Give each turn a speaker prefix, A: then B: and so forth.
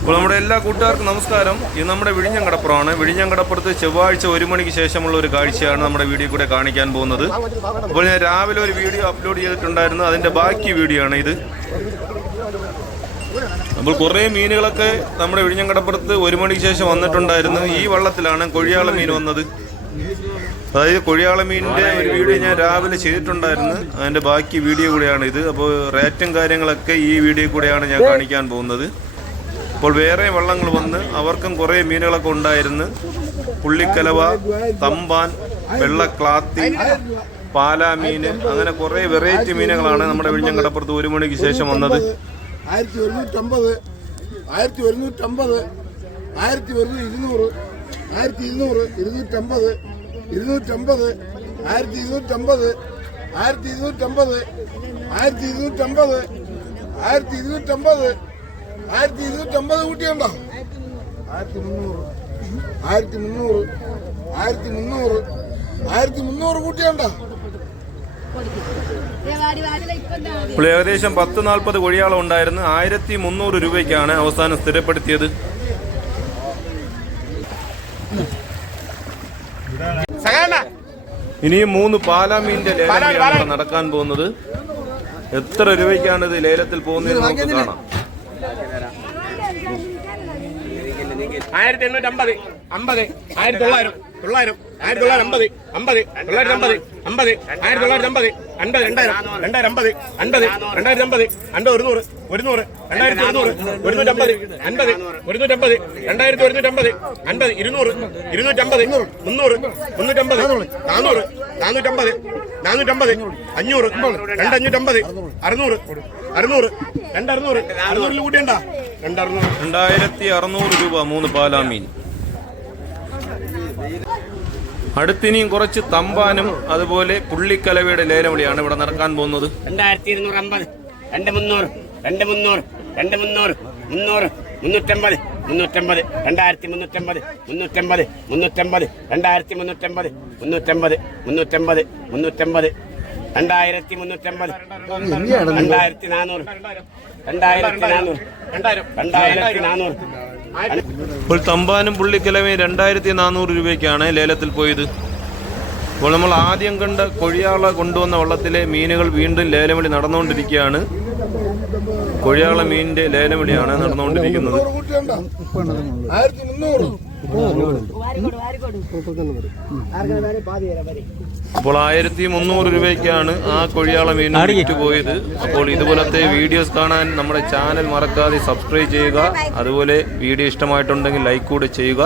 A: അപ്പോൾ നമ്മുടെ എല്ലാ കൂട്ടുകാർക്കും നമസ്കാരം. ഇത് നമ്മുടെ വിഴിഞ്ഞം കടപ്പുറമാണ് വിഴിഞ്ഞം കടപ്പുറത്ത് ചൊവ്വാഴ്ച ഒരു മണിക്ക് ശേഷമുള്ള ഒരു കാഴ്ചയാണ് നമ്മുടെ വീഡിയോ കൂടെ കാണിക്കാൻ പോകുന്നത്. അപ്പോൾ ഞാൻ രാവിലെ ഒരു വീഡിയോ അപ്ലോഡ് ചെയ്തിട്ടുണ്ടായിരുന്നു. അതിന്റെ ബാക്കി വീഡിയോ ആണ് ഇത്. അപ്പോൾ കുറേ മീനുകളൊക്കെ നമ്മുടെ വിഴിഞ്ഞം കടപ്പുറത്ത് ഒരു മണിക്ക് ശേഷം വന്നിട്ടുണ്ടായിരുന്നു. ഈ വള്ളത്തിലാണ് കൊഴിയാള മീൻ വന്നത്. അതായത് കൊഴിയാള മീനിന്റെ ഒരു വീഡിയോ ഞാൻ രാവിലെ ചെയ്തിട്ടുണ്ടായിരുന്നു. അതിന്റെ ബാക്കി വീഡിയോ കൂടെയാണ് ഇത്. അപ്പോൾ റേറ്റും കാര്യങ്ങളൊക്കെ ഈ വീഡിയോ കൂടെയാണ് ഞാൻ കാണിക്കാൻ പോകുന്നത്. അപ്പോൾ വേറെ വള്ളങ്ങൾ വന്ന് അവർക്കും കുറേ മീനുകളൊക്കെ ഉണ്ടായിരുന്നു. പുള്ളിക്കലവ തമ്പാൻ വെള്ളക്ലാത്തി പാലാമീൻ അങ്ങനെ കുറേ വെറൈറ്റി മീനുകളാണ് നമ്മുടെ വിഴിഞ്ഞം കടപ്പുറത്ത് ഒരു മണിക്ക് ശേഷം വന്നത്.
B: ആയിരത്തി ഇരുന്നൂറ്റമ്പത് ആയിരത്തി ഇരുന്നൂറ്റമ്പത് ആയിരത്തി ഇരുന്നൂറ്റമ്പത് ആയിരത്തി ഇരുന്നൂറ്റമ്പത് ആയിരത്തി ഇരുന്നൂറ്റമ്പത് ആയിരത്തി ഇരുന്നൂറ്റമ്പത് കൂട്ടിയുണ്ടോ ആയിരത്തി മുന്നൂറ് ആയിരത്തി മുന്നൂറ് ആയിരത്തി മുന്നൂറ് ആയിരത്തി മുന്നൂറ് കൂട്ടിയുണ്ടോ
A: ഇപ്പോൾ ഏകദേശം പത്ത് നാൽപ്പത് കൊഴിയാളം ഉണ്ടായിരുന്നു. ആയിരത്തി മുന്നൂറ് രൂപയ്ക്കാണ് അവസാനം സ്ഥിരപ്പെടുത്തിയത്. ഇനിയും മൂന്ന് പാലാമീന്റെ ലേലമാണ് നടക്കാൻ പോകുന്നത്. എത്ര രൂപയ്ക്കാണ് ഇത് ലേലത്തിൽ പോകുന്നത് നമുക്ക് കാണാം.
C: ആയിരത്തി എണ്ണൂറ്റി അമ്പത്. അമ്പത് ആയിരത്തി തൊള്ളായിരം. തൊള്ളായിരം ആയിരത്തി തൊള്ളായിരത്തി അമ്പത്. അമ്പത് തൊള്ളായിരത്തി അമ്പത്. അമ്പത് ആയിരത്തി തൊള്ളായിരത്തി അമ്പത് അൻപത്. രണ്ടായിരം. രണ്ടായിരം അമ്പത് അൻപത്. രണ്ടായിരത്തി അമ്പത് അൻപത് ഒരുന്നൂറ്. ഒരുന്നൂറ്. രണ്ടായിരത്തി ഒരുന്നൂറ്. ഒരുന്നൂറ്റമ്പത്. അൻപത്. ഒരുന്നൂറ്റമ്പത്. രണ്ടായിരത്തി ഒരുന്നൂറ്റമ്പത്. അൻപത്. ഇരുന്നൂറ്. ഇരുന്നൂറ്റമ്പത്. മുന്നൂറ്. മുന്നൂറ്റമ്പത്. നാനൂറ് നാനൂറ്റമ്പത് നാനൂറ്റമ്പത് അഞ്ഞൂറ്. രണ്ടഞ്ഞൂറ്റമ്പത്. അറുന്നൂറ്. അറുന്നൂറ്. രണ്ടറുന്നൂറ്. അറുന്നൂറിൽ കൂട്ടിയണ്ട രണ്ടറുന്നൂറ്.
A: രണ്ടായിരത്തി അറുന്നൂറ് രൂപ മൂന്ന് പാലാമീൻ. അടുത്തിനിയും കുറച്ച് തമ്പാനും അതുപോലെ പുള്ളിക്കലവയുടെ ലേലവിളിയാണ് ഇവിടെ നടക്കാൻ പോകുന്നത്.
C: രണ്ടായിരത്തി ഇരുന്നൂറ് അമ്പത് രണ്ട് മുന്നൂറ് രണ്ട് മുന്നൂറ് രണ്ട് മുന്നൂറ് മുന്നൂറ് മുന്നൂറ്റമ്പത് മുന്നൂറ്റമ്പത് രണ്ടായിരത്തി മുന്നൂറ്റമ്പത് മുന്നൂറ്റമ്പത് മുന്നൂറ്റമ്പത് രണ്ടായിരത്തി മുന്നൂറ്റമ്പത് മുന്നൂറ്റമ്പത് മുന്നൂറ്റമ്പത് മുന്നൂറ്റമ്പത്. രണ്ടായിരത്തി മുന്നൂറ്റമ്പത് രണ്ടായിരത്തി നാനൂറ് രണ്ടായിരത്തി നാനൂറ് രണ്ടായിരത്തി നാനൂറ്
A: ഇപ്പോൾ തമ്പാനും പുള്ളിക്കലവയും രണ്ടായിരത്തി നാനൂറ് രൂപയ്ക്കാണ് ലേലത്തിൽ പോയത്. അപ്പോൾ നമ്മൾ ആദ്യം കണ്ട കൊഴിയാള കൊണ്ടുവന്ന വള്ളത്തിലെ മീനുകൾ വീണ്ടും ലേലവിളി നടന്നുകൊണ്ടിരിക്കുകയാണ്. കൊഴിയാള മീനിന്റെ ലേലവിളിയാണ് നടന്നുകൊണ്ടിരിക്കുന്നത്. അപ്പോൾ ആയിരത്തി മുന്നൂറ് രൂപയ്ക്കാണ് ആ കൊഴിയാള മീൻ വിറ്റുപോയത്. അപ്പോൾ ഇതുപോലത്തെ വീഡിയോസ് കാണാൻ നമ്മുടെ ചാനൽ മറക്കാതെ സബ്സ്ക്രൈബ് ചെയ്യുക. അതുപോലെ വീഡിയോ ഇഷ്ടമായിട്ടുണ്ടെങ്കിൽ ലൈക്ക് കൂടെ ചെയ്യുക.